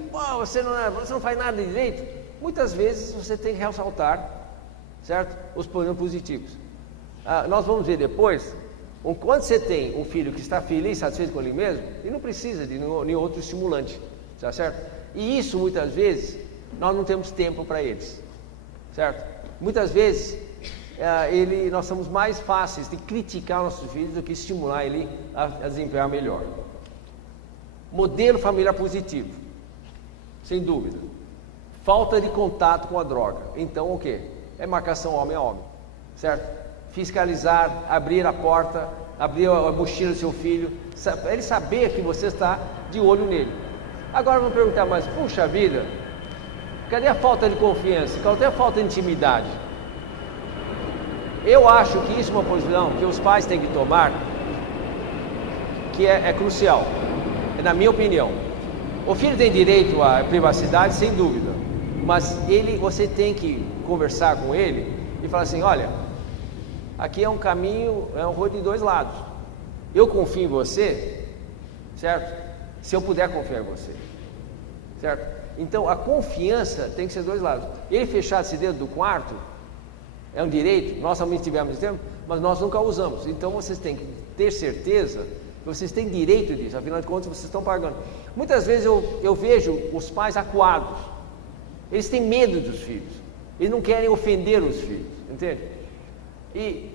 filho, pô, você não faz nada direito. Muitas vezes você tem que ressaltar, certo? Os problemas positivos. Nós vamos ver depois, quando você tem um filho que está feliz, satisfeito com ele mesmo, ele não precisa de nenhum outro estimulante, tá certo? E isso, muitas vezes, nós não temos tempo para eles, certo? Muitas vezes, nós somos mais fáceis de criticar nossos filhos do que estimular ele a desempenhar melhor. Modelo familiar positivo, sem dúvida. Falta de contato com a droga. Então, o quê? É marcação homem a homem, certo? Fiscalizar, abrir a porta, abrir a mochila do seu filho, ele saber que você está de olho nele. Agora vamos perguntar mais, puxa vida, cadê a falta de confiança? Cadê a falta de intimidade? Eu acho que isso é uma posição que os pais têm que tomar, que é crucial, na minha opinião. O filho tem direito à privacidade, sem dúvida, mas você tem que conversar com ele e falar assim, olha, aqui é um caminho, é um rolo de dois lados. Eu confio em você, certo? Se eu puder confiar em você, certo? Então a confiança tem que ser dois lados. Ele fechar esse dedo do quarto é um direito, nós também tivemos tempo, mas nós nunca usamos. Então vocês têm que ter certeza que vocês têm direito disso, afinal de contas vocês estão pagando. Muitas vezes eu vejo os pais acuados, eles têm medo dos filhos, eles não querem ofender os filhos, entende? E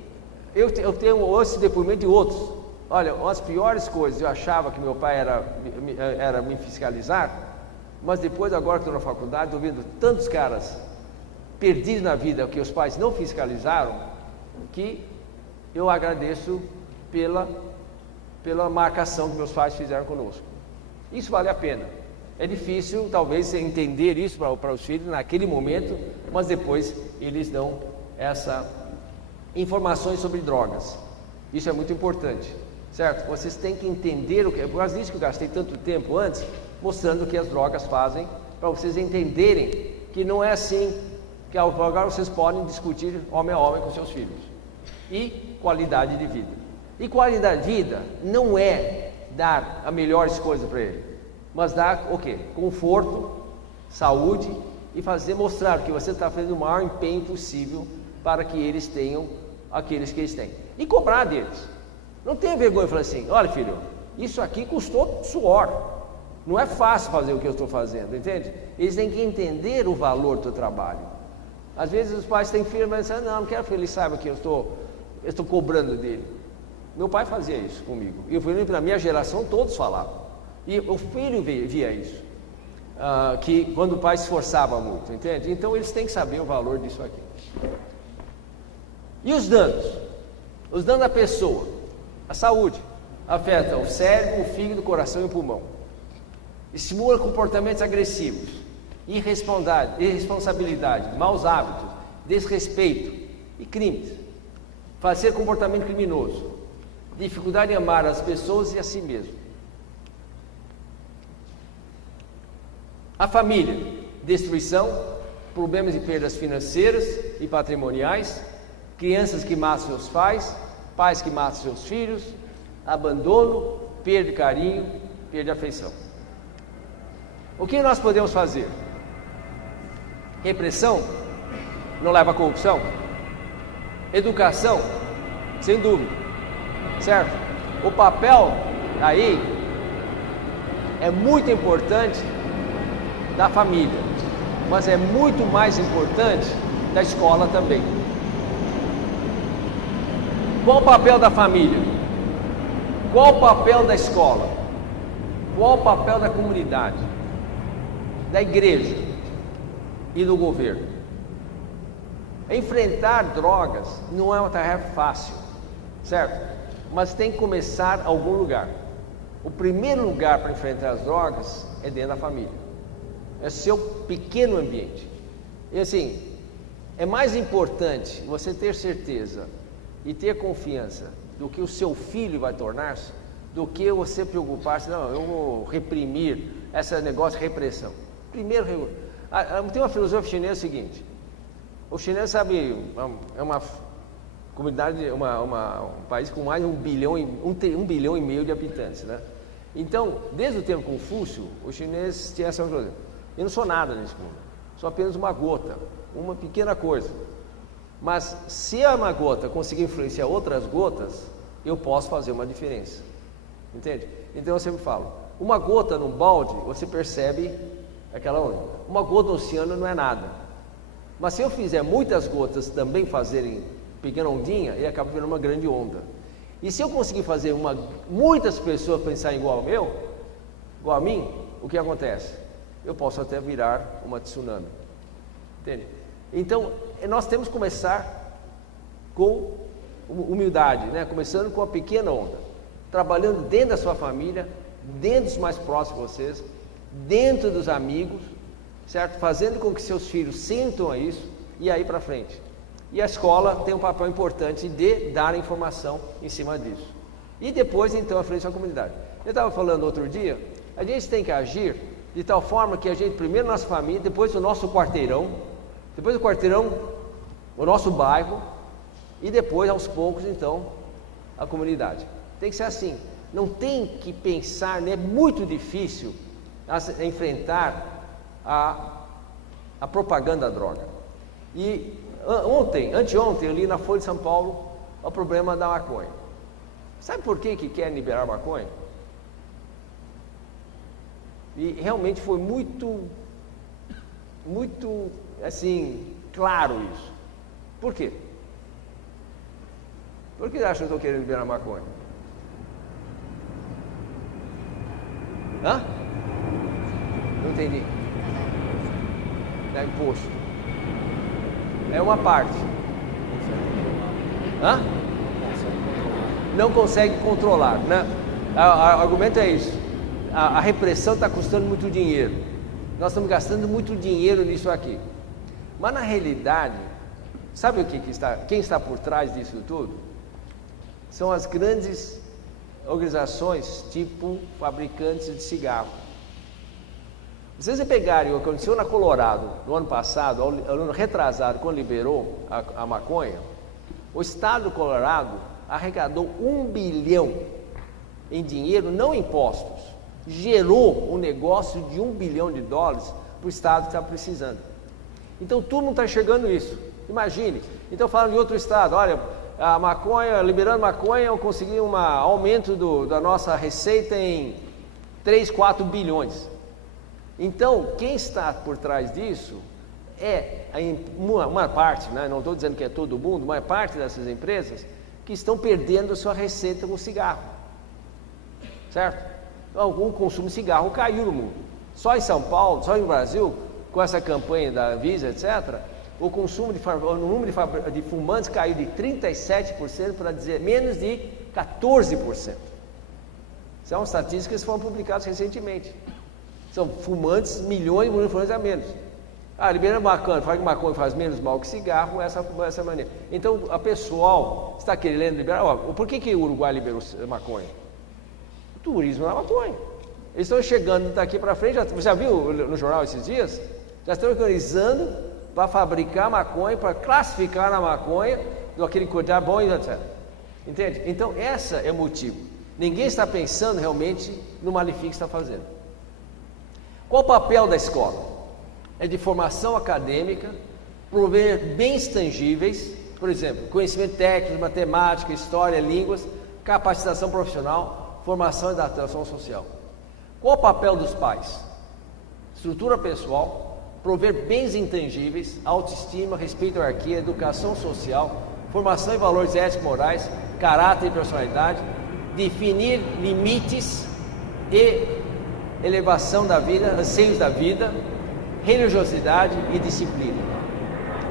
eu tenho esse depoimento de outros. Olha, uma das piores coisas, eu achava que meu pai era me fiscalizar, mas depois, agora que estou na faculdade, estou vendo tantos caras perdidos na vida que os pais não fiscalizaram, que eu agradeço pela marcação que meus pais fizeram conosco. Isso vale a pena. É difícil, talvez, entender isso para os filhos naquele momento, mas depois eles dão essas informações sobre drogas. Isso é muito importante, certo? Vocês têm que entender o que é. Por causa disso que eu gastei tanto tempo antes, mostrando o que as drogas fazem, para vocês entenderem que não é assim, que agora vocês podem discutir homem a homem com seus filhos. E qualidade de vida. E qualidade de vida não é dar as melhores coisas para ele, mas dar o quê? Conforto, saúde e mostrar que você está fazendo o maior empenho possível para que eles tenham aqueles que eles têm. E cobrar deles. Não tenha vergonha de falar assim, olha filho, isso aqui custou suor. Não é fácil fazer o que eu estou fazendo, entende? Eles têm que entender o valor do trabalho. Às vezes os pais têm filhos, mas dizem, não quero que ele saiba que eu estou cobrando dele. Meu pai fazia isso comigo. E na minha geração todos falavam. E o filho via isso. Que quando o pai se esforçava muito, entende? Então eles têm que saber o valor disso aqui. E os danos? Os danos da pessoa, a saúde, afeta o cérebro, o fígado, o coração e o pulmão. Estimula comportamentos agressivos, irresponsabilidade, maus hábitos, desrespeito e crimes. Fazer comportamento criminoso, dificuldade em amar as pessoas e a si mesmo. A família, destruição, problemas e perdas financeiras e patrimoniais, crianças que matam seus pais, pais que matam seus filhos, abandono, perda de carinho, perda de afeição. O que nós podemos fazer? Repressão não leva à corrupção? Educação? Sem dúvida, certo? O papel aí é muito importante da família, mas é muito mais importante da escola também. Qual o papel da família? Qual o papel da escola? Qual o papel da comunidade? Da igreja e do governo? Enfrentar drogas não é uma tarefa fácil, certo? Mas tem que começar em algum lugar. O primeiro lugar para enfrentar as drogas é dentro da família. É seu pequeno ambiente. E assim, é mais importante você ter certeza e ter confiança do que o seu filho vai tornar-se, do que você preocupar-se, não, eu vou reprimir esse negócio de repressão. Primeiro, tem uma filosofia chinesa seguinte, o chinês sabe, é uma comunidade, um país com mais de 1,5 bilhão de habitantes, né? Então, desde o tempo Confúcio, os chineses tinham essa coisa: eu não sou nada nesse mundo, sou apenas uma gota, uma pequena coisa. Mas se uma gota conseguir influenciar outras gotas, eu posso fazer uma diferença. Entende? Então eu sempre falo, uma gota num balde, você percebe aquela onda. Uma gota no oceano não é nada. Mas se eu fizer muitas gotas também fazerem pequena ondinha, ele acaba virando uma grande onda. E se eu conseguir fazer muitas pessoas pensarem igual a mim, o que acontece? Eu posso até virar uma tsunami. Entende? Então, nós temos que começar com humildade, né? Começando com a pequena onda, trabalhando dentro da sua família, dentro dos mais próximos de vocês, dentro dos amigos, certo? Fazendo com que seus filhos sintam isso e aí para frente. E a escola tem um papel importante de dar informação em cima disso. E depois, então, à frente da comunidade. Eu estava falando outro dia, a gente tem que agir de tal forma que a gente, primeiro nossa família, depois o nosso quarteirão, depois do quarteirão, o nosso bairro, e depois, aos poucos, então, a comunidade. Tem que ser assim. Não tem que pensar, né? É muito difícil enfrentar a propaganda da droga. E anteontem, eu li na Folha de São Paulo o problema da maconha. Sabe por que querem liberar a maconha? E realmente foi muito, assim, claro isso. Por quê? Por que acham que eu estou querendo liberar a maconha? Hã? Não entendi. É imposto. É uma parte. Hã? Não consegue controlar, né? O argumento é isso. A repressão está custando muito dinheiro. Nós estamos gastando muito dinheiro nisso aqui. Mas na realidade, sabe quem está por trás disso tudo? São as grandes organizações tipo fabricantes de cigarro. Se vocês pegarem o que aconteceu na Colorado no ano passado, ano retrasado, quando liberou a maconha, o estado do Colorado arrecadou 1 bilhão em dinheiro, não impostos, gerou um negócio de $1 bilhão para o estado que está precisando. Então todo mundo está enxergando isso. Imagine. Então falando de outro estado, olha, a maconha, liberando maconha, eu consegui um aumento da nossa receita em 3, 4 bilhões. Então, quem está por trás disso é uma parte, né? Não estou dizendo que é todo mundo, mas parte dessas empresas que estão perdendo a sua receita com cigarro, certo? Então, o consumo de cigarro caiu no mundo. Só em São Paulo, só no Brasil, com essa campanha da Visa, etc., o número de fumantes caiu de 37% para dizer menos de 14%. São estatísticas que foram publicadas recentemente. São fumantes, milhões de fumantes a menos. Libera maconha, fala que maconha faz menos mal que cigarro, essa maneira. Então, a pessoal está querendo liberar. Por que o Uruguai liberou maconha? O turismo da maconha. Eles estão chegando daqui para frente, você já viu no jornal esses dias? Já estão organizando para fabricar maconha, para classificar a maconha, aquele cuidado bom, etc. Entende? Então, esse é o motivo. Ninguém está pensando realmente no malefício que está fazendo. Qual o papel da escola? É de formação acadêmica, promover bens tangíveis, por exemplo, conhecimento técnico, matemática, história, línguas, capacitação profissional, formação e adaptação social. Qual o papel dos pais? Estrutura pessoal, prover bens intangíveis, autoestima, respeito à hierarquia, educação social, formação em valores éticos e morais, caráter e personalidade, definir limites e elevação da vida, anseios da vida, religiosidade e disciplina.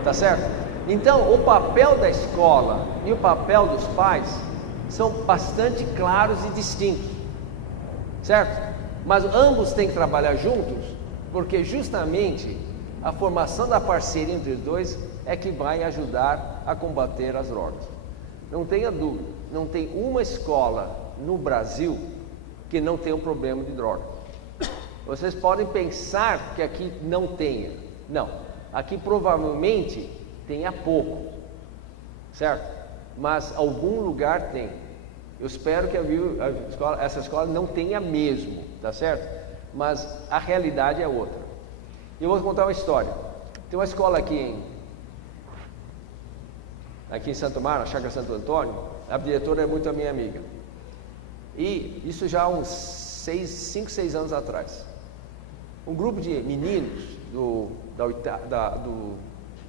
Tá certo? Então, o papel da escola e o papel dos pais são bastante claros e distintos, certo? Mas ambos têm que trabalhar juntos, porque justamente a formação da parceria entre os dois é que vai ajudar a combater as drogas. Não tenha dúvida, não tem uma escola no Brasil que não tenha um problema de droga. Vocês podem pensar que aqui não tenha. Não, aqui provavelmente tenha pouco, certo? Mas algum lugar tem. Eu espero que essa escola não tenha mesmo, tá certo? Mas a realidade é outra. Eu vou contar uma história. Tem uma escola aqui em Santo Amaro, na Chácara Santo Antônio. A diretora é muito a minha amiga. E isso já há uns 5, 6 anos atrás. Um grupo de meninos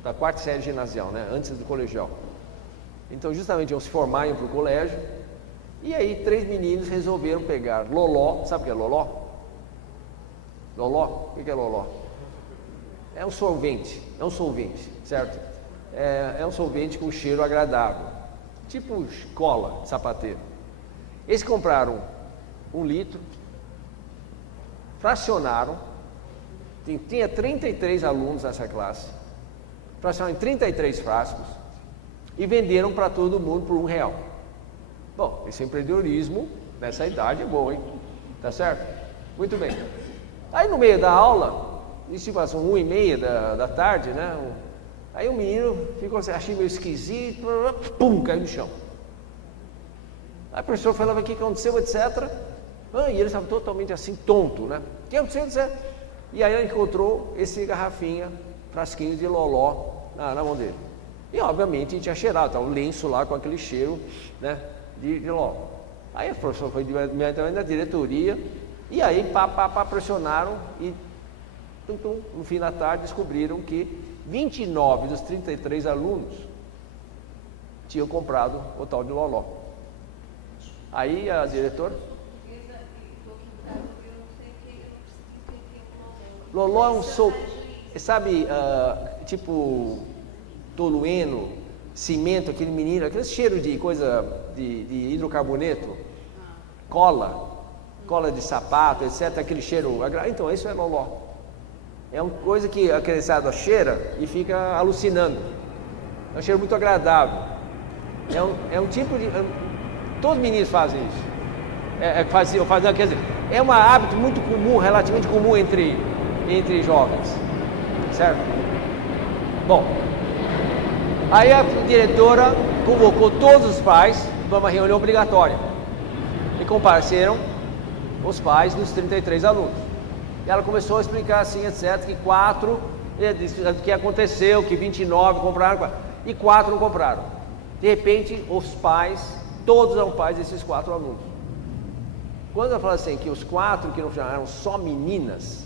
da quarta série ginasial, né? Antes do colegial. Então, justamente, iam se formar, iam para o colégio. E aí, 3 meninos resolveram pegar loló. Sabe o que é loló? Loló? O que é loló? É um solvente, certo? É um solvente com cheiro agradável, tipo cola de sapateiro. Eles compraram 1 litro, fracionaram, tinha 33 alunos nessa classe, fracionaram em 33 frascos e venderam para todo mundo por R$1. Bom, esse empreendedorismo nessa idade é bom, hein? Tá certo? Muito bem. Aí no meio da aula, isso passou 1h30 da tarde, né? Aí o menino ficou assim, achei meio esquisito, pum, caiu no chão. Aí o professor falava o que aconteceu, etc. E ele estava totalmente assim, tonto, né? O que aconteceu, etc. E aí ele encontrou esse frasquinho de loló na mão dele. E obviamente tinha cheirado, estava um lenço lá com aquele cheiro, né, de loló. Aí o professor foi diretamente na diretoria, e aí pressionaram e no fim da tarde descobriram que 29 dos 33 alunos tinham comprado o tal de loló. Aí a diretora... Loló é um sabe, tipo tolueno, cimento, aquele menino, aquele cheiro de coisa de hidrocarboneto, cola de sapato, etc, aquele cheiro, então isso é loló. É uma coisa que a criançada cheira e fica alucinando. É um cheiro muito agradável. É um tipo de... todos os meninos fazem isso. Quer dizer, é um hábito muito comum, relativamente comum entre jovens. Certo? Bom, aí a diretora convocou todos os pais para uma reunião obrigatória. E compareceram os pais dos 33 alunos. E ela começou a explicar assim, etc, que 4, que aconteceu, que 29 compraram, e 4 não compraram. De repente, os pais, todos eram pais desses 4 alunos. Quando ela falou assim, que os 4 que não eram só meninas,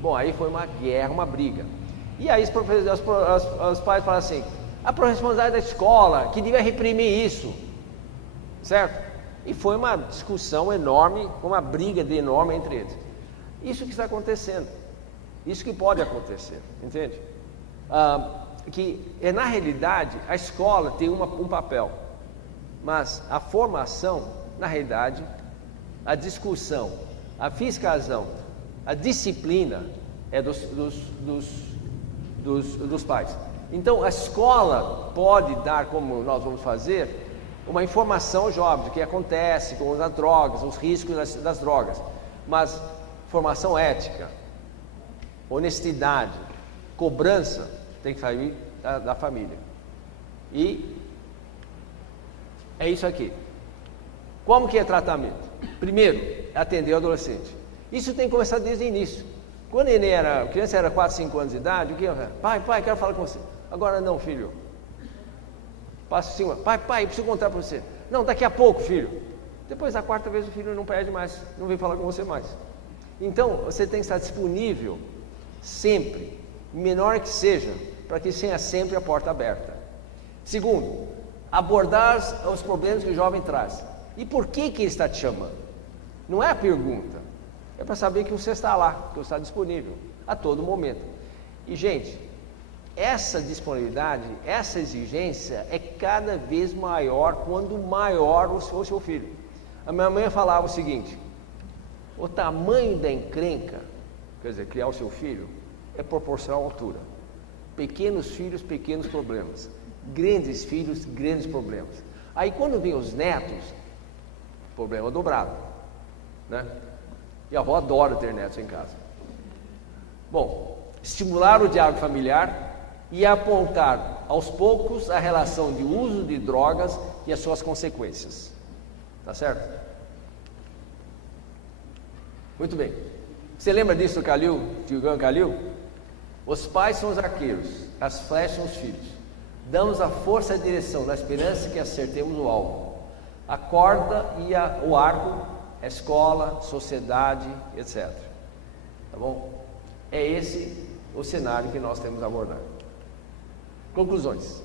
bom, aí foi uma guerra, uma briga. E aí os pais falaram assim, a responsabilidade da escola, que devia reprimir isso, certo? E foi uma discussão enorme, uma briga enorme entre eles. Isso que está acontecendo, isso que pode acontecer, entende? Na realidade, a escola tem um papel, mas a formação, na realidade, a discussão, a fiscalização, a disciplina é dos pais. Então, a escola pode dar, como nós vamos fazer, uma informação aos jovens do que acontece com as drogas, os riscos das drogas, mas formação ética, honestidade, cobrança tem que sair da família. E é isso aqui. Como que é tratamento? Primeiro, atender o adolescente. Isso tem que começar desde o início. Quando a criança era 4, 5 anos de idade, o que eu falei? Pai, quero falar com você. Agora não, filho. Passa 5 anos. Pai, eu preciso contar para você. Não, daqui a pouco, filho. Depois da 4ª vez o filho não pede mais, não vem falar com você mais. Então, você tem que estar disponível sempre, menor que seja, para que tenha sempre a porta aberta. Segundo, abordar os problemas que o jovem traz. E por que ele está te chamando? Não é a pergunta, é para saber que você está lá, que você está disponível a todo momento. E, gente, essa disponibilidade, essa exigência é cada vez maior quando maior o seu filho. A minha mãe falava o seguinte: o tamanho da encrenca, quer dizer, criar o seu filho, é proporcional à altura. Pequenos filhos, pequenos problemas. Grandes filhos, grandes problemas. Aí quando vem os netos, problema dobrado, né? E a avó adora ter netos em casa. Bom, estimular o diálogo familiar e apontar aos poucos a relação de uso de drogas e as suas consequências. Tá certo? Muito bem. Você lembra disso do Calil, de Gilgal Calil? Os pais são os arqueiros, as flechas são os filhos. Damos a força e a direção, na esperança que acertemos o alvo. A corda e o arco, a escola, sociedade, etc. Tá bom? É esse o cenário que nós temos a abordar. Conclusões.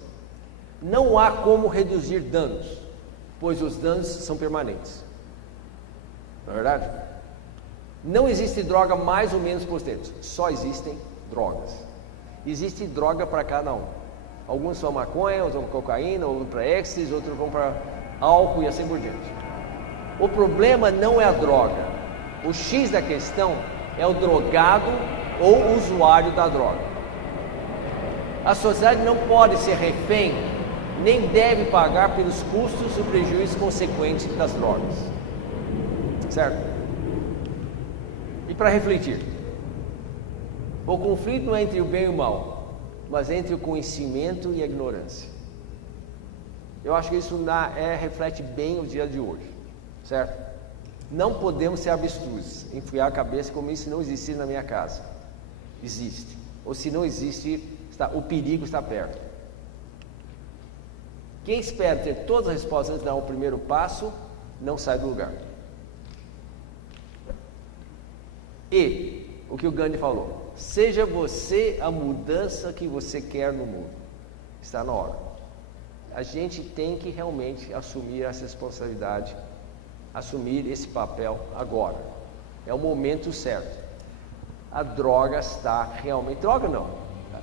Não há como reduzir danos, pois os danos são permanentes. Não é verdade? Não existe droga mais ou menos potente, só existem drogas. Existe droga para cada um. Alguns são maconha, outros vão para cocaína, outros para êxtase, outros vão para álcool e assim por diante. O problema não é a droga. O X da questão é o drogado ou o usuário da droga. A sociedade não pode ser refém, nem deve pagar pelos custos e prejuízos consequentes das drogas. Certo? E para refletir, o conflito não é entre o bem e o mal, mas entre o conhecimento e a ignorância. Eu acho que isso reflete bem o dia de hoje, certo? Não podemos ser abstrusos, enfiar a cabeça como se não existisse na minha casa. Existe. Ou se não existe, o perigo está perto. Quem espera ter todas as respostas antes de dar o primeiro passo, não sai do lugar. E, o que o Gandhi falou, seja você a mudança que você quer no mundo. Está na hora. A gente tem que realmente assumir essa responsabilidade, assumir esse papel agora. É o momento certo. A droga está realmente... Droga não.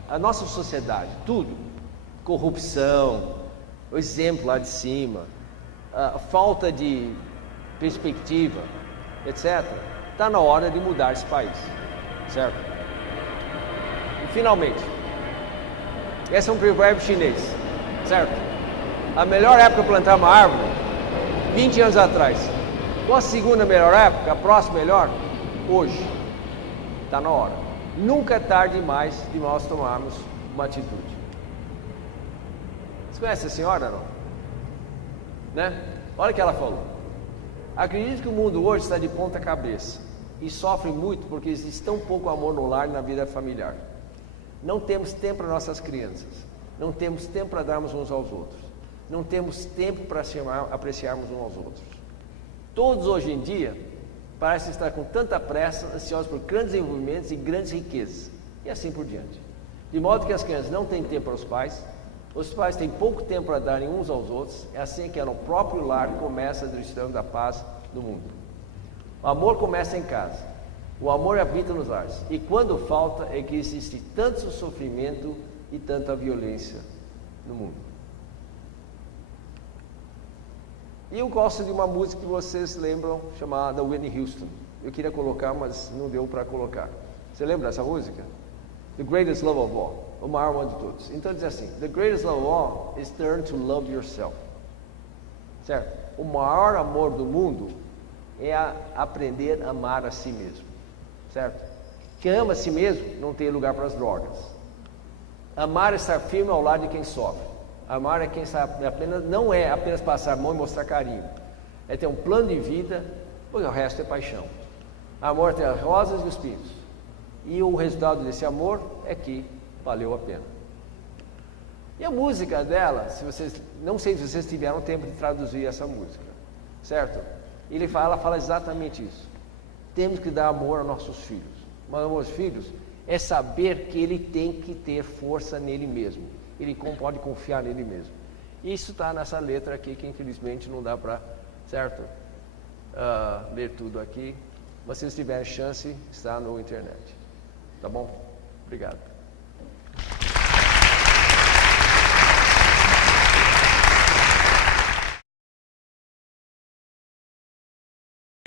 A nossa sociedade, tudo. Corrupção, o exemplo lá de cima, a falta de perspectiva, etc. Está na hora de mudar esse país. Certo? E finalmente, esse é um provérbio chinês. Certo? A melhor época para plantar uma árvore, 20 anos atrás. Qual a segunda melhor época? A próxima melhor? Hoje. Está na hora. Nunca é tarde demais de nós tomarmos uma atitude. Você conhece a senhora, não? Né? Olha o que ela falou. Acredito que o mundo hoje está de ponta cabeça e sofre muito porque existe tão pouco amor no lar e na vida familiar. Não temos tempo para nossas crianças. Não temos tempo para darmos uns aos outros. Não temos tempo para apreciarmos uns aos outros. Todos hoje em dia parecem estar com tanta pressa, ansiosos por grandes desenvolvimentos e grandes riquezas, e assim por diante. De modo que as crianças não têm tempo para os pais têm pouco tempo para darem uns aos outros, é assim que no próprio lar começa a destruição da paz no mundo. O amor começa em casa, o amor habita nos lares, e quando falta é que existe tanto sofrimento e tanta violência no mundo. E eu gosto de uma música que vocês lembram, chamada Whitney Houston. Eu queria colocar, mas não deu para colocar. Você lembra dessa música? The Greatest Love of All, o maior amor de todos. Então diz assim: The greatest love of all is learn to love yourself. Certo? O maior amor do mundo é aprender a amar a si mesmo. Certo? Quem ama a si mesmo não tem lugar para as drogas. Amar é estar firme ao lado de quem sofre. Amar é quem sabe apenas, não é apenas passar a mão e mostrar carinho. É ter um plano de vida, porque o resto é paixão. Amor tem as rosas e os espinhos. E o resultado desse amor é que valeu a pena. E a música dela, não sei se vocês tiveram tempo de traduzir essa música, certo? Ela fala exatamente isso. Temos que dar amor aos nossos filhos. Mas aos nossos filhos é saber que ele tem que ter força nele mesmo. Ele pode confiar nele mesmo. Isso está nessa letra aqui, que infelizmente não dá para, certo? Ler tudo aqui. Mas se vocês tiverem chance, está no internet. Tá bom? Obrigado.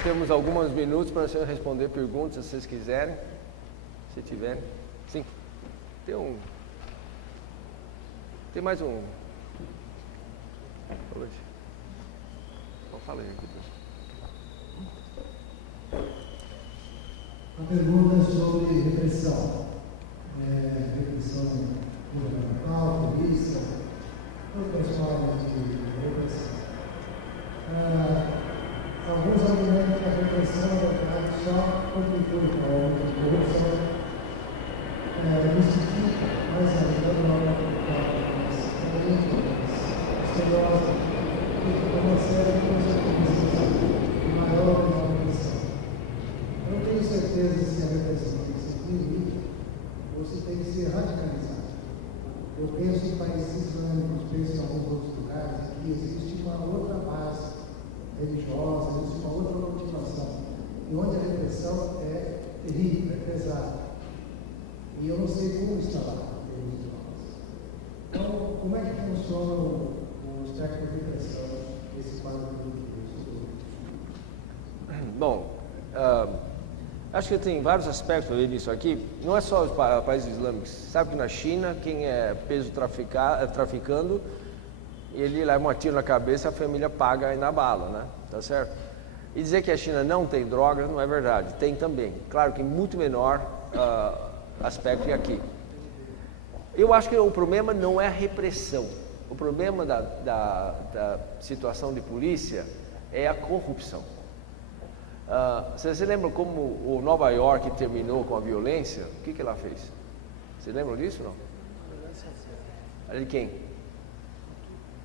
Temos alguns minutos para vocês responder perguntas, se vocês quiserem. Se tiverem. Sim. Tem mais um. Fala aí. A pergunta é sobre repressão. Repressão governamental, polícia, outras formas de repressão. só contribui para a corrupção, justifica mais ainda a norma mais misteriosa, que tem uma série de consequências maior que a repressão. Eu não tenho certeza se a repressão tem que ser limite ou se tem que ser radicalizada. Eu penso em países islâmicos, penso em alguns outros lugares, que existe uma outra base religiosa, existe uma outra motivação, e onde a repressão é terrível, é pesada. E eu não sei como está lá, em termos de drogas. Então, como é que funciona o espectro de repressão desse quadro político? Bom, acho que tem vários aspectos nisso aqui. Não é só os países islâmicos. Sabe que na China, quem é peso traficando, ele leva um tiro na cabeça, a família paga e na bala, né? Tá certo? E dizer que a China não tem drogas não é verdade. Tem também. Claro que muito menor aspecto que aqui. Eu acho que o problema não é a repressão. O problema da situação de polícia é a corrupção. Você lembra como o Nova York terminou com a violência? O que ela fez? Você lembra disso, não? Era de quem?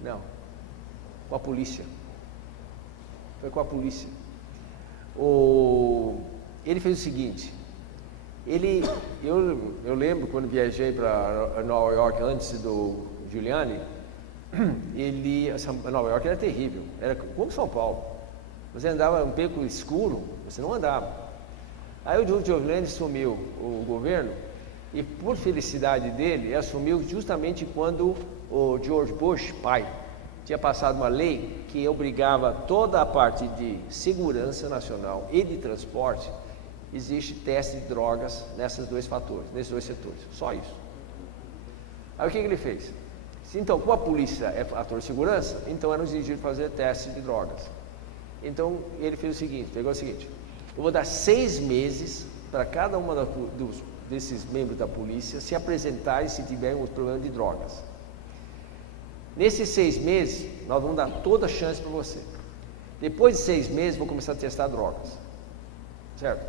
Não. Com a polícia. Foi com a polícia. Ele fez o seguinte. Eu lembro quando viajei para Nova York antes do Giuliani, Nova York era terrível. Era como São Paulo. Você andava um beco escuro, você não andava. Aí o Giuliani assumiu o governo e, por felicidade dele, assumiu justamente quando o George Bush, pai, tinha passado uma lei que obrigava toda a parte de segurança nacional e de transporte, existe teste de drogas nesses dois fatores, nesses dois setores, só isso. Aí o que ele fez? Então, como a polícia é fator de segurança, então era exigido fazer teste de drogas. Então ele fez o seguinte, pegou o seguinte: eu vou dar 6 meses para cada uma desses membros da polícia se apresentarem se tiverem um problema de drogas. Nesses 6 meses, nós vamos dar toda a chance para você. Depois de 6 meses, vou começar a testar drogas. Certo?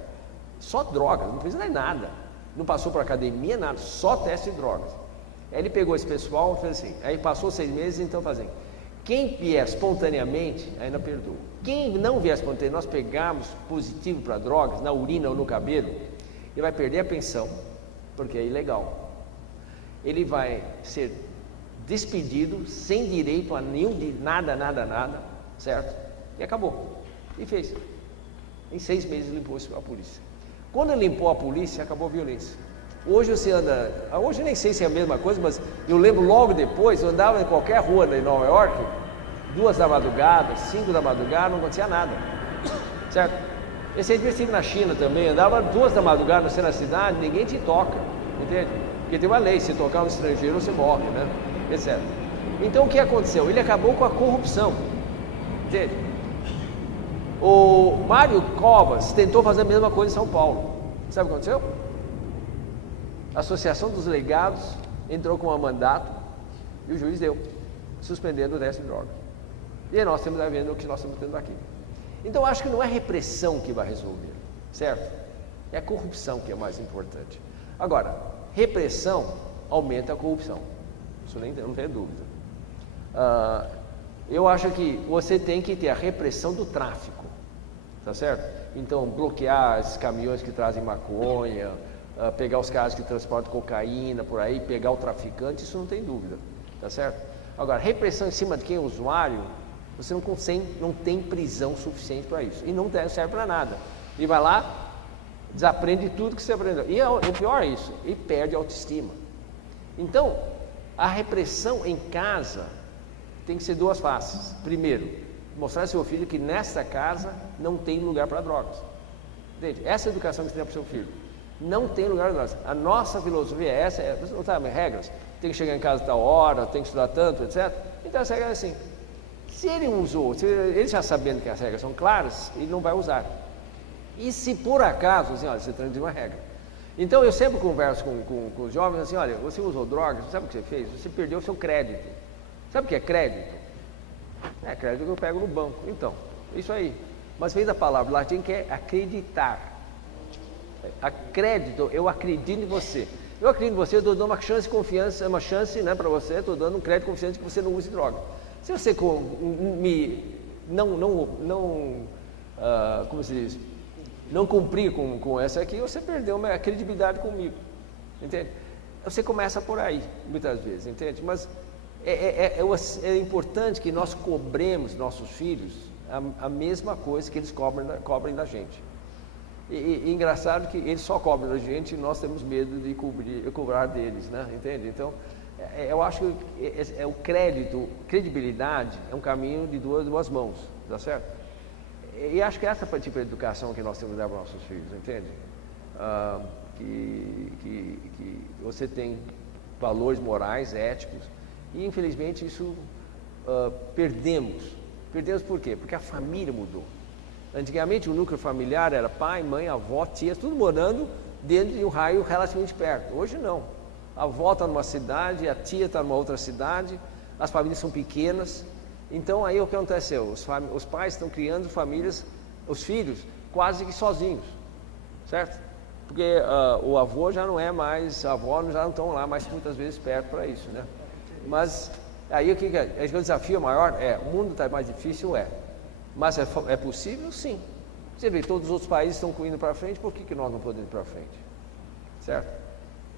Só drogas, não fez nada. Não passou por academia, nada, só teste de drogas. Aí ele pegou esse pessoal e fez assim, aí passou 6 meses, então fazendo. Quem vier espontaneamente, ainda perdoa. Quem não vier espontaneamente, nós pegarmos positivo para drogas, na urina ou no cabelo, ele vai perder a pensão, porque é ilegal. Ele vai ser despedido, sem direito a nenhum de nada, certo? E acabou. E fez. Em 6 meses limpou a polícia. Quando ele limpou a polícia, acabou a violência. Hoje você anda, hoje nem sei se é a mesma coisa, mas eu lembro logo depois, eu andava em qualquer rua em Nova York, 2 da madrugada, 5 da madrugada, não acontecia nada, certo? Recentemente estive na China também, andava 2 da madrugada, você na cidade, ninguém te toca, entende? Porque tem uma lei, se tocar um estrangeiro você morre, né? Etc. Então o que aconteceu? Ele acabou com a corrupção, entende? O Mário Covas tentou fazer a mesma coisa em São Paulo, sabe o que aconteceu? A Associação dos Legados entrou com um mandato e o juiz deu, suspendendo o teste de droga. E aí nós estamos vendo o que nós estamos tendo aqui. Então acho que não é repressão que vai resolver, certo? É a corrupção que é mais importante. Agora, repressão aumenta a corrupção, isso não tem dúvida. Eu acho que você tem que ter a repressão do tráfico, tá certo? Então bloquear esses caminhões que trazem maconha, pegar os caras que transportam cocaína por aí, pegar o traficante, isso não tem dúvida, tá certo? Agora, repressão em cima de quem é usuário, você não tem prisão suficiente para isso, e não serve para nada. Ele vai lá, desaprende tudo que você aprendeu, e o pior é isso, ele perde a autoestima. Então, a repressão em casa tem que ser 2 faces. Primeiro, mostrar ao seu filho que nessa casa não tem lugar para drogas, entende? Essa é a educação que você tem para o seu filho. Não tem lugar para drogas. A nossa filosofia é essa, você não sabe, regras, tem que chegar em casa a tal hora, tem que estudar tanto, etc. Então as regras é assim. Se ele usou, se ele já sabendo que as regras são claras, ele não vai usar. E se por acaso, assim, olha, você transgrediu uma regra. Então eu sempre converso com os jovens assim, olha, você usou drogas, sabe o que você fez? Você perdeu o seu crédito. Sabe o que é crédito? É crédito que eu pego no banco. Então, isso aí. Mas vem da palavra latim que é acreditar. Crédito, eu acredito em você. Eu acredito em você, eu estou dando uma chance de confiança, uma chance, né, para você, estou dando um crédito de confiança de que você não use droga. Se você como se diz, não cumprir com essa aqui, você perdeu a credibilidade comigo, entende? Você começa por aí, muitas vezes, entende? Mas é importante que nós cobremos nossos filhos a mesma coisa que eles cobrem da gente. E engraçado que eles só cobram da gente e nós temos medo de cobrar deles, né? Entende? Então, eu acho que o credibilidade é um caminho de duas mãos, tá certo? E acho que essa é a tipo de educação que nós temos que dar para nossos filhos, entende? Que você tem valores morais, éticos, e infelizmente isso perdemos. Perdemos por quê? Porque a família mudou. Antigamente o núcleo familiar era pai, mãe, avó, tia, tudo morando dentro de um raio relativamente perto. Hoje não. A avó está numa cidade, a tia está numa outra cidade, as famílias são pequenas. Então aí o que aconteceu? Os pais estão criando famílias, os filhos, quase que sozinhos, certo? Porque o avô já não é mais, a avó já não estão lá mais muitas vezes perto para isso, né? Mas aí o que é? O desafio maior o mundo está mais difícil, mas é possível? Sim. Você vê, todos os outros países estão indo para frente, por que nós não podemos ir para frente? Certo?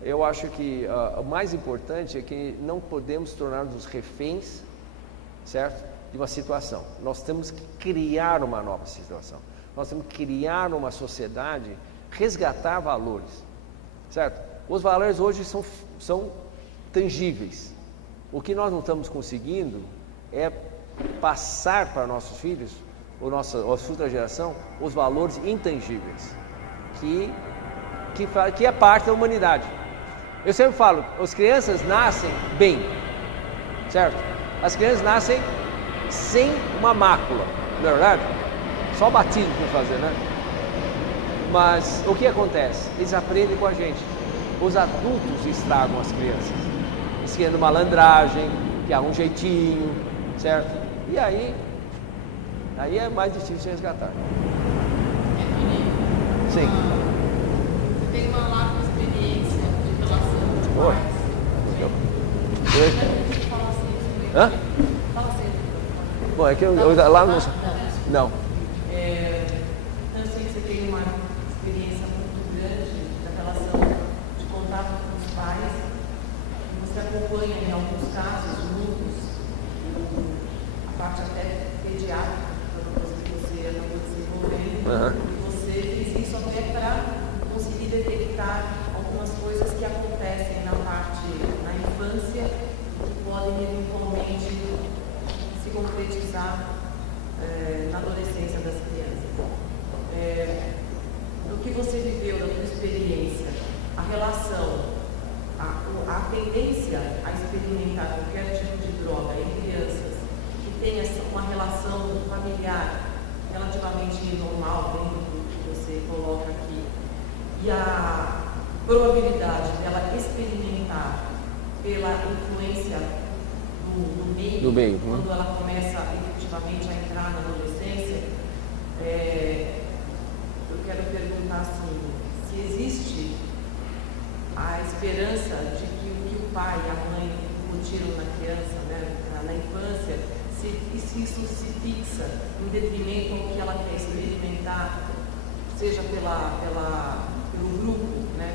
Eu acho que o mais importante é que não podemos tornar-nos reféns, certo? De uma situação. Nós temos que criar uma nova situação. Nós temos que criar uma sociedade, resgatar valores, certo? Os valores hoje são tangíveis. O que nós não estamos conseguindo é passar para nossos filhos, a futura geração, os valores intangíveis, que é parte da humanidade. Eu sempre falo, as crianças nascem bem, certo? As crianças nascem sem uma mácula, não é verdade? Só batido por fazer, né? Mas o que acontece? Eles aprendem com a gente. Os adultos estragam as crianças. Esquecendo malandragem, que há um jeitinho, certo? E aí é mais difícil de resgatar. Sim. Você tem uma larga experiência de relação com os pais. Fala assim. Hã? Fala assim. Bom, é que eu lá não. Não. Então, assim, você tem uma experiência muito grande da relação de contato com os pais. Você acompanha, em alguns casos, muitos, a parte até pediátrica, que você acabou desenvolvendo. E você fez isso até para conseguir detectar algumas coisas que acontecem na infância, que podem eventualmente se concretizar na adolescência das crianças. Do que você viveu, da sua experiência, a relação, a tendência a experimentar qualquer tipo de droga em crianças que tenha uma relação familiar relativamente normal, dentro do que você coloca aqui, e a probabilidade dela experimentar pela influência do meio, quando ela começa efetivamente a entrar na adolescência, eu quero perguntar assim, se existe a esperança de que o que o pai e a mãe incutiram na criança, né, na infância, se isso se fixa em detrimento ao que ela quer experimentar, seja pelo grupo, né,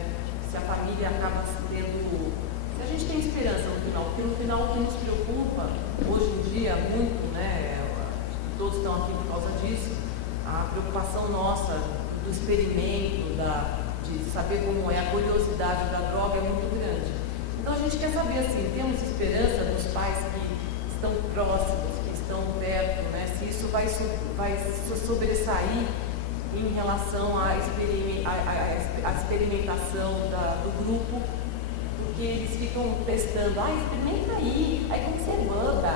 se a família acaba tendo... Se a gente tem esperança no final, porque no final o que nos preocupa, hoje em dia, muito, né, todos estão aqui por causa disso, a preocupação nossa do experimento, de saber como é, a curiosidade da droga é muito grande. Então a gente quer saber, assim, temos esperança dos pais que estão próximos, que estão perto, né, se isso vai sobressair em relação à experimentação do grupo, porque eles ficam testando, experimenta aí como você manda,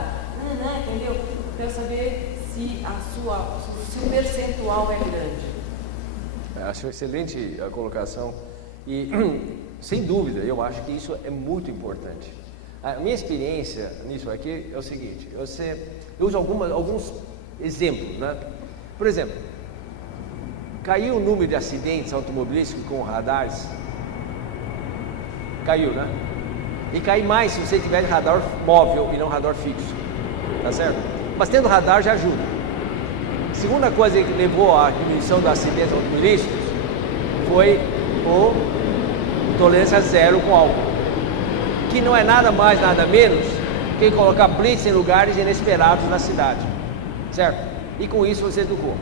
entendeu? Eu quero saber se o percentual é grande. Acho excelente a colocação e, sem dúvida, eu acho que isso é muito importante. A minha experiência nisso aqui é o seguinte, eu uso alguns exemplos, né? Por exemplo, caiu o número de acidentes automobilísticos com radares? Caiu, né? E cai mais se você tiver radar móvel e não radar fixo, tá certo? Mas tendo radar já ajuda. Segunda coisa que levou à diminuição dos acidentes automobilísticos foi o tolerância zero com álcool, que não é nada mais, nada menos que colocar blitz em lugares inesperados na cidade, certo? E com isso você educou.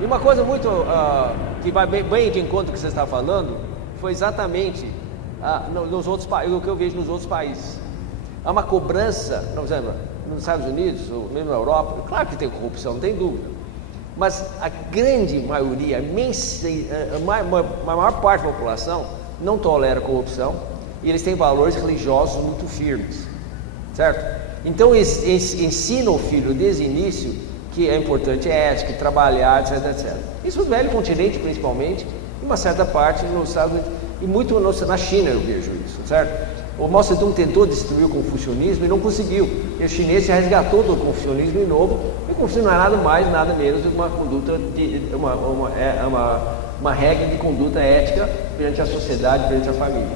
E uma coisa muito que vai bem de encontro com o que você está falando foi exatamente nos outros países, o que eu vejo nos outros países. Há uma cobrança, por exemplo, nos Estados Unidos, ou mesmo na Europa, claro que tem corrupção, não tem dúvida, mas a grande maioria, a maior parte da população não tolera corrupção e eles têm valores religiosos muito firmes, certo? Então ensina o filho desde o início que é importante ética, trabalhar, etc, etc. Isso no velho continente principalmente, e uma certa parte nos Estados Unidos, e muito na China eu vejo isso, certo? O Mao Tse-tung tentou destruir o confucionismo e não conseguiu. E o chinês se resgatou do confucionismo de novo, e o confucionismo não é nada mais, nada menos do que uma conduta, uma regra de conduta ética perante a sociedade, perante a família.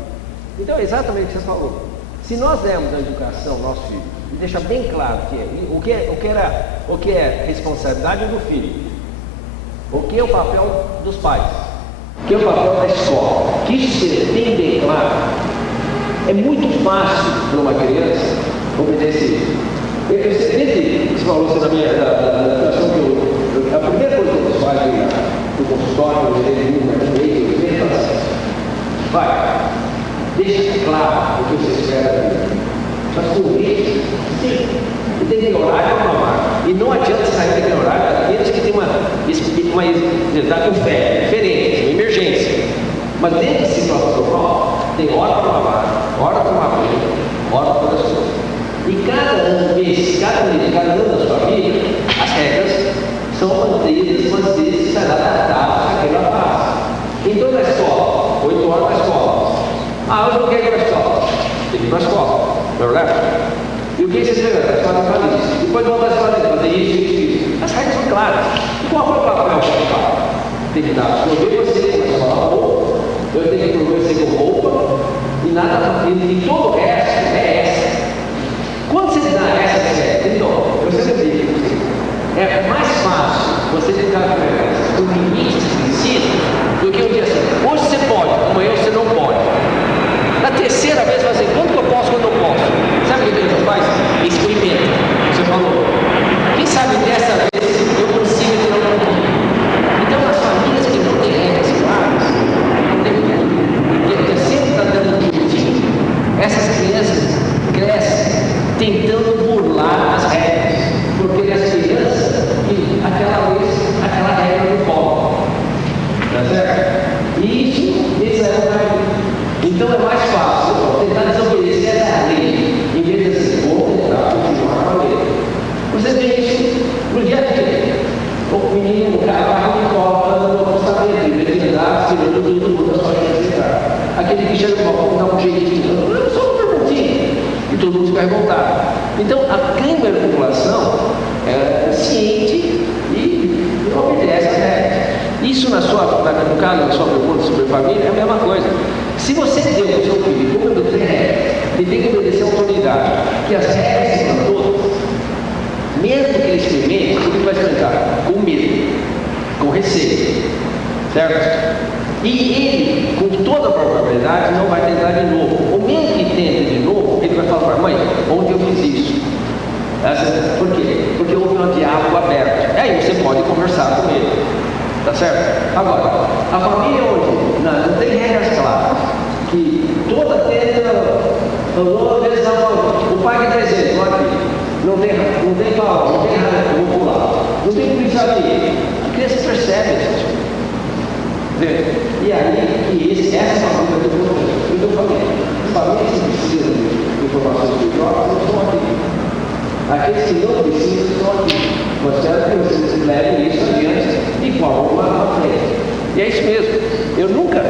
Então é exatamente o que você falou. Se nós dermos a educação ao nosso filho, e deixar bem claro o que é responsabilidade do filho, o que é o papel dos pais, o que é o papel da escola, que isso seja bem claro, é muito fácil para uma criança obedecer. Você falou assim da situação que a primeira coisa que os pais vêm no consultório, vai, deixa claro o que você espera da vida. Mas por isso, sim, e tem que ter horário para mamar. E não adianta sair daquele horário daqueles que tem uma está com fé, diferente, uma emergência. Mas dentro da situação normal, tem hora para mamar, hora para tomar banho, hora para todas as coisas. E cada mês, cada ano da sua vida, as regras são mantidas, mas às vezes será adaptadas àquela fase. Então na escola, 8 horas na escola. Hoje eu não quero ir para a escola. Tem que ir para a escola, não é verdade? E o que vocês esperam? A escola faz isso. Depois vão para a escola fazer isso. As regras são claras. E qual foi o papel do pai? Tem que dar, prover você com a escola roupa, eu tenho que prover você com roupa, e nada, e todo o resto é essa. Quando você dá essa, então, eu sempre digo, é mais fácil você ficar com o limite ensino do que um dia assim, hoje você pode, amanhã você não pode. Na terceira vez você vai dizer, quando que eu posso, quando eu posso? Sabe o que a gente faz? Experimenta. Você falou, quem sabe dessa vez eu consigo e não consigo. Então as famílias que não têm regras claras, que sempre está dando jeitinho, essas crianças crescem tentando burlar as regras, porque as crianças, aquela regra do polo, tá certo? E isso é uma. Então é mais fácil tentar desobedecer essa lei, em vez de assim, vou tentar continuar com a lei. Você vê isso no dia a dia. O menino, o cara vai e coloca no acostamento, em vez de andar, tirando tudo da sua vida. Aquele que chega no balcão dá um jeitinho, só uma perguntinha, e todo mundo fica revoltado. Então a grande maioria da população é ciente e obedece a regra. Isso no caso da sua pergunta sobre família é a mesma coisa. Se você deu ao seu filho como eu tenho regras, ele tem que obedecer a autoridade, que as regras são todas. Mesmo que ele experimente, ele vai experimentar com medo, com receio, certo? E ele, com toda a probabilidade, não vai tentar de novo. Ou mesmo que tente de novo, ele vai falar para a mãe, onde eu fiz isso? Por quê? Porque houve um diálogo aberto. Aí você pode conversar com ele, tá certo? Agora, a família hoje não tem regras claras, que toda tenta, o pai que está dizendo, não tem palavra, não tem raiva, eu vou pular, não tem policiamento. A criança percebe isso. E aí, essa é uma coisa que eu falei. As famílias que precisam de informações espirituais não estão aqui. Aqueles que não precisam estão aqui. Mas quero que vocês levem isso adiante de forma à frente. E é isso mesmo. Eu nunca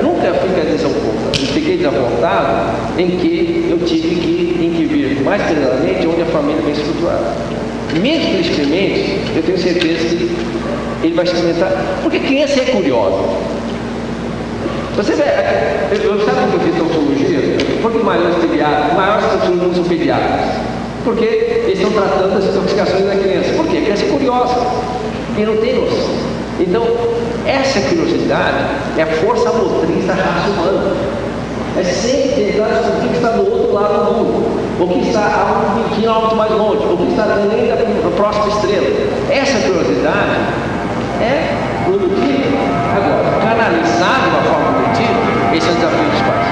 fiquei desapontado em que eu tive que vir mais treinadamente onde a família vem estruturada. mesmo que ele experimente, eu tenho certeza que ele vai experimentar, porque criança é curiosa. Você vê, eu sabe que eu fiz tautologia? Porque maiores tautologias não são pediatras. Porque eles estão tratando das intoxicações da criança. Por quê? A criança é curiosa e não tem noção. Então, essa curiosidade é a força motriz da raça humana. É sempre tentar descobrir o que está do outro lado do mundo, o que está a 1 quilômetro mais longe, o que está além da próxima estrela. Essa curiosidade é produtiva. Agora, canalizar de uma forma produtiva, esse é o desafio dos pais.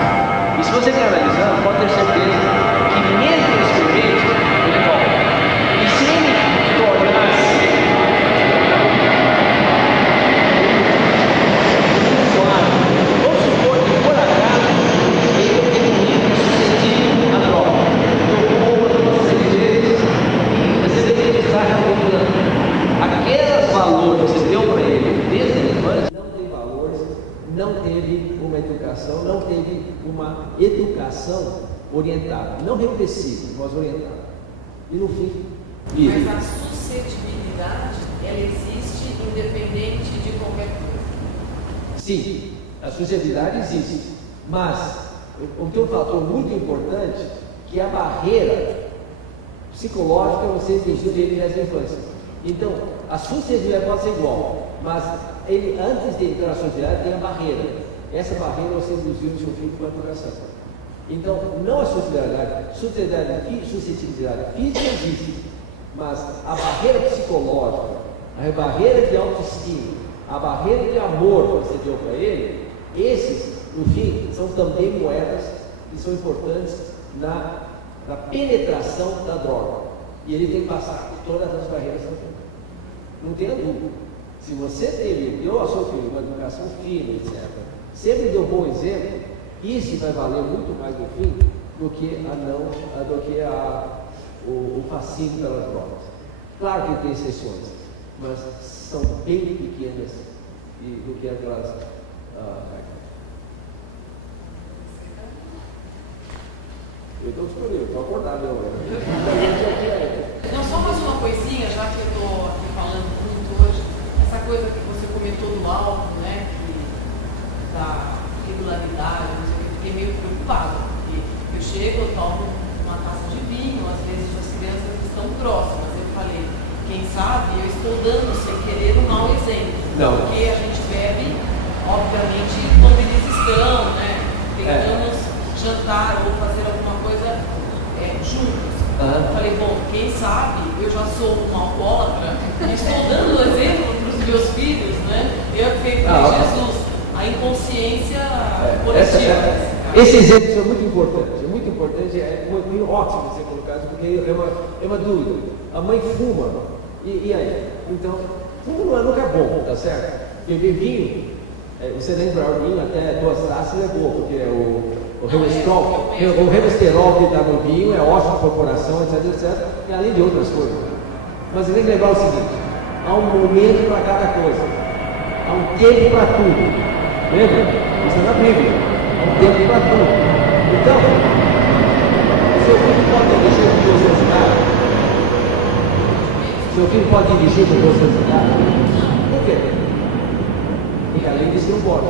E se você canalizar, pode ter certeza que mesmo que ele experimente, ele volta. E se ele tornar-se usuário, vamos supor que por acaso ele é suscetível à droga, tomou uma série de vezes, você deve estar recomendando aqueles valores que você deu para ele desde a infância. Não tem valores, não teve uma educação, não teve uma educação orientada, não repressiva, mas orientada. E no fim, mas a suscetibilidade, ela existe independente de qualquer coisa. Sim, a suscetibilidade existe, mas tem um fator muito importante que é a barreira psicológica você exigiu dele desde a infância. Então, a suscetibilidade pode ser igual, mas ele, antes de entrar na sociedade, tem a barreira. Essa barreira você induziu no seu filho com a educação. Então, não a suscetibilidade física existe, mas a barreira psicológica, a barreira de autoestima, a barreira de amor que você deu para ele, esses, no fim, são também moedas que são importantes na penetração da droga. E ele tem que passar por todas as barreiras também. Não tenha dúvida. Se você deu ao seu filho uma educação fina, etc., sempre deu um bom exemplo, isso vai valer muito mais no fim do que o fascínio pelas drogas. Claro que tem exceções, mas são bem pequenas do que aquelas. Eu estou disponível, estou acordado, meu. Não, só mais uma coisinha, já que eu estou aqui falando muito hoje, essa coisa que você comentou do álcool, né, da regularidade, eu fiquei meio preocupada, porque eu chego, eu tomo uma taça de vinho, às vezes as crianças estão próximas, eu falei, quem sabe eu estou dando sem querer um mau exemplo, não. Porque a gente bebe, obviamente, quando eles estão, né, tentamos jantar ou fazer alguma coisa juntos. Eu falei, bom, quem sabe eu já sou um alcoólatra e estou dando exemplo para os meus filhos, né? Eu fiquei com Jesus, a inconsciência coletiva. Esse exemplo é muito importante, é muito ótimo ser colocado, porque é uma dúvida. A mãe fuma, e aí? Então, fumo nunca é bom, tá certo? Beber vinho, você lembra, o vinho até 2 taças é bom, porque o remesterol que está no vinho é ótimo para o coração, etc, e além de outras coisas. Mas você tem que lembrar o seguinte: há um momento para cada coisa, há um tempo para tudo. Lembra? Isso é na Bíblia. Há um tempo para tudo. Então, seu filho pode dirigir com velocidade? Seu filho pode dirigir com velocidade? Por quê? Porque a lei diz que não pode.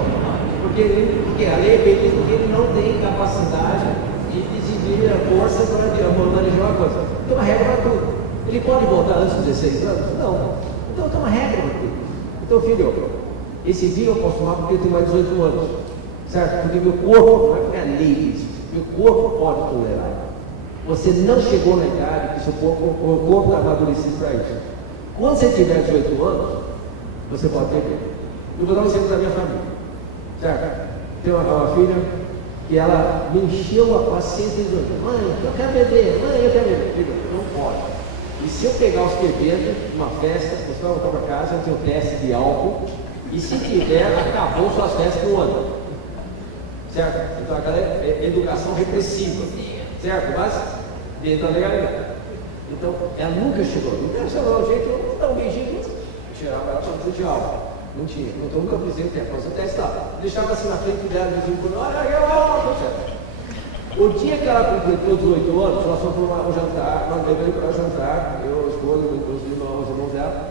Porque a lei diz que ele não tem capacidade de decidir a força para manejar uma coisa. Tem uma regra para tudo. Ele pode voltar antes dos 16 anos? Não. Então tem uma regra para tudo. Então, filho, esse vinho eu posso tomar porque eu tenho mais de 18 anos. Certo? Porque meu corpo, não é porque a lei diz, meu corpo pode tolerar. Você não chegou na idade que seu corpo está amadurecido para isso. Quando você tiver 18 anos, você pode beber. Eu vou dar um exemplo da minha família. Certo? Tem uma filha que ela me encheu a paciência e disse: mãe, eu quero beber, mãe, eu quero beber. Filha, não pode. E se eu pegar os bebedos numa festa, você vai voltar para casa, eu tenho um teste de álcool, e se tiver, acabou suas festas por um ano. Certo? Então aquela é educação repressiva. Certo? Mas dentro da legalidade. Então ela nunca chegou. Nunca chegou ao jeito de dar um beijinho, tirava ela para o de álcool. Não tinha. Então nunca fiz tempo, mas até estava. Deixava assim na frente dela, dizia: olha, certo? O dia que ela completou 18 anos, nós fomos para um jantar, nós levamos para jantar, eu, a esposa, inclusive os irmãos dela,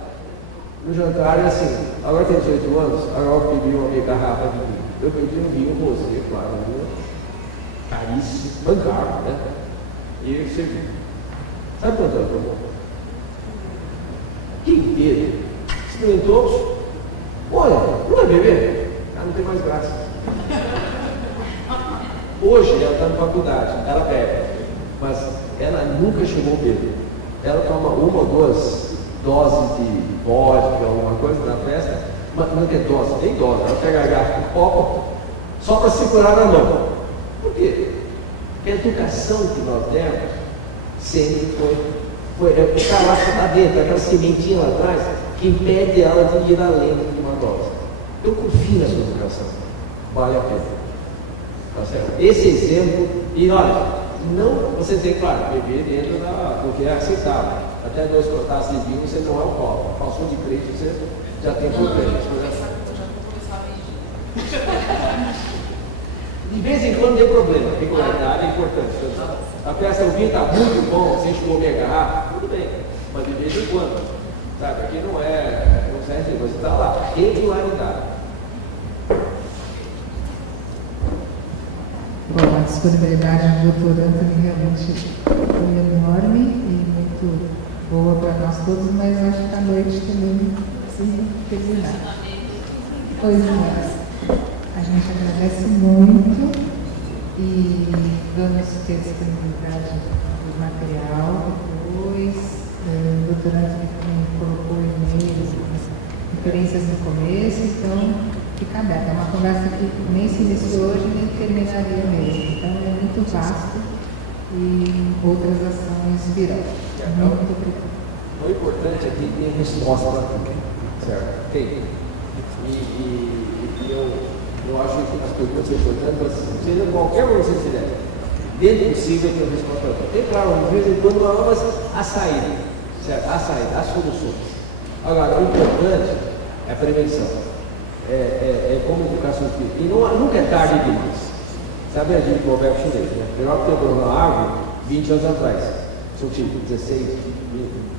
no jantar, e assim, agora tem 18 anos, agora eu pedi uma meia garrafa de vinho. Eu pedi um vinho rosé, claro, um vinho caríssimo, bancário, né? E eu servi. Sabe quanto ela tomou? Que inteiro. Experimentou. Olha, não vai beber? Ah, não tem mais graça. Hoje ela está na faculdade, ela bebe, mas ela nunca chegou a beber. Ela toma uma ou duas doses de vodka, alguma coisa na festa, mas não tem dose, nem dose. Ela pega a garrafa de copo só para segurar na mão. Por quê? Porque a educação que nós demos sempre está lá dentro, aquela sementinha lá atrás que impede ela de ir além de uma dose. Eu confio na sua educação, vale a pena. Tá certo? Esse exemplo, e olha, não, você tem, claro, beber dentro do que é aceitável. Até 2 taças de vinho você não é alcoólatra. Passou de crente, você já tem problema. De vez em quando tem problema, regularidade é importante. A festa do vinho está muito bom, você encheu a garrafa, tudo bem, mas de vez em quando, sabe? Aqui não é, não serve, você está lá, regularidade. Bom, a disponibilidade do Dr. Anthony realmente foi enorme e muito boa para nós todos, mas acho que a noite também precisa terminar. Pois é. A gente agradece muito e vamos ter disponibilidade do material depois. O doutor Anthony também colocou e-mails, referências no começo, então fica aberto. É uma conversa que nem se iniciou hoje, nem terminaria mesmo. Então é muito vasto e outras ações virão. Muito obrigada. O importante é que tem resposta para tudo, certo? Tem. E eu acho que as perguntas são importantes, mas seja qualquer uma que você fizer, dentro do possível tem resposta para tudo. Tem, claro, de vez em quando, mas a saída, certo? A saída, as soluções. Agora, o importante é a prevenção. É como educação física. E nunca é tarde demais. Sabe a dica do provérbio chinês, né? Melhor que ter uma árvore 20 anos atrás. Seu tipo 16, 20,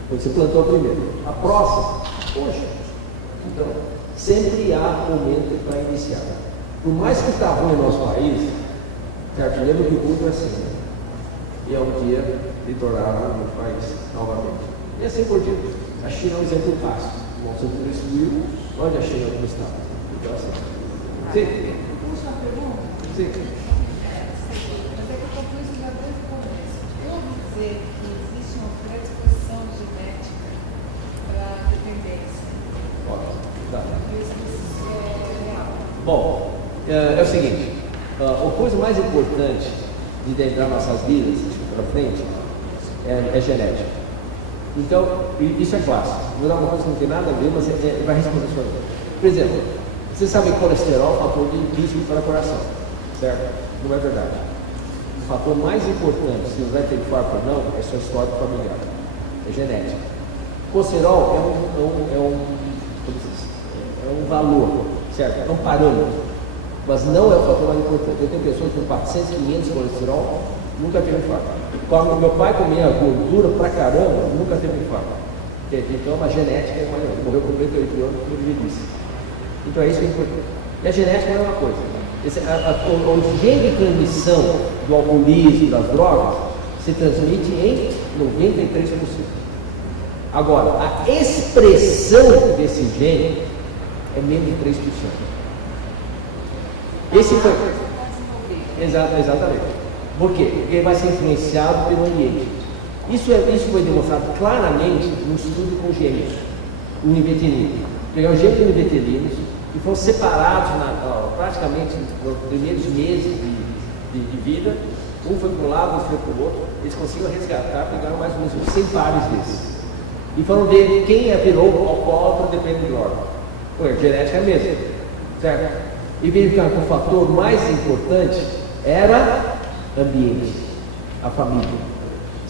quando você plantou primeiro. A próxima, hoje. Então, sempre há momento para iniciar. Por mais que está ruim no nosso país, certo? Lembra que o mundo é assim, né? E é um dia de tornar o país novamente. E assim por diante. A China é um exemplo fácil. O nosso destruiu, onde a China não está. Então, assim. Sim. Puxa uma pergunta? Sim. Mas é que eu estou precisando desde o começo. Eu ouvi dizer que existe uma predisposição genética para a dependência. Pode. Tá. Isso é real. Bom, é o seguinte, a coisa mais importante de dentro das nossas vidas, para frente, é genética. Então, isso é clássico. Vou dar uma coisa que não tem nada a ver, mas vai responder a sua pergunta. Por exemplo, você sabe que colesterol é um fator de risco para o coração, certo? Não é verdade. O fator mais importante, se você vai ter infarto ou não, é sua história familiar, é genética. Colesterol é um valor, certo? É um parâmetro, mas não é o fator mais importante. Eu tenho pessoas com 400, 500 de colesterol, nunca teve infarto. Quando meu pai comia gordura pra caramba, nunca teve infarto. Então a genética é maior. Ele morreu com 38 anos por velhice. Então é isso que é importante. E a genética é uma coisa. O gene de transmissão do alcoolismo, das drogas, se transmite em 93%. Agora, a expressão desse gene é menos de 3%. Esse foi. Exatamente. Por quê? Porque ele vai ser influenciado pelo ambiente. Isso foi demonstrado claramente no estudo com gêmeos univetelinos. Pegaram gêmeos univetelinos que foram separados praticamente nos primeiros meses de vida. Um foi para um lado, outro foi para o outro. Eles conseguiram resgatar, pegaram mais ou menos 100 pares desses. E foram ver quem virou alcoólatra dependendo do órgão. Pô, a genética é a mesma, certo? E verificaram que o fator mais importante era ambiente, a família,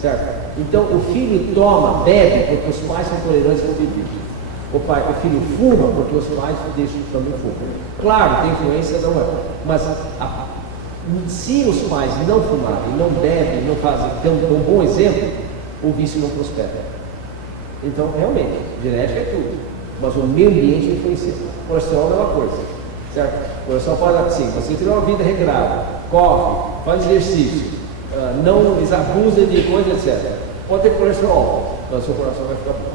certo? Então o filho toma, bebe porque os pais são tolerantes com bebida. O filho fuma porque os pais deixam também fumar. Claro, tem influência, não é, mas Se os pais não fumarem, não bebem, não fazem, dão um bom exemplo, o vício não prospera. Então, realmente, genética é tudo, mas o meio ambiente influencia. O colesterol é a mesma coisa, certo? O colesterol pode dar assim, você tem uma vida regrada, corre, faz exercício, não abusa de coisa, etc. Pode ter colesterol, mas o seu coração vai ficar bom.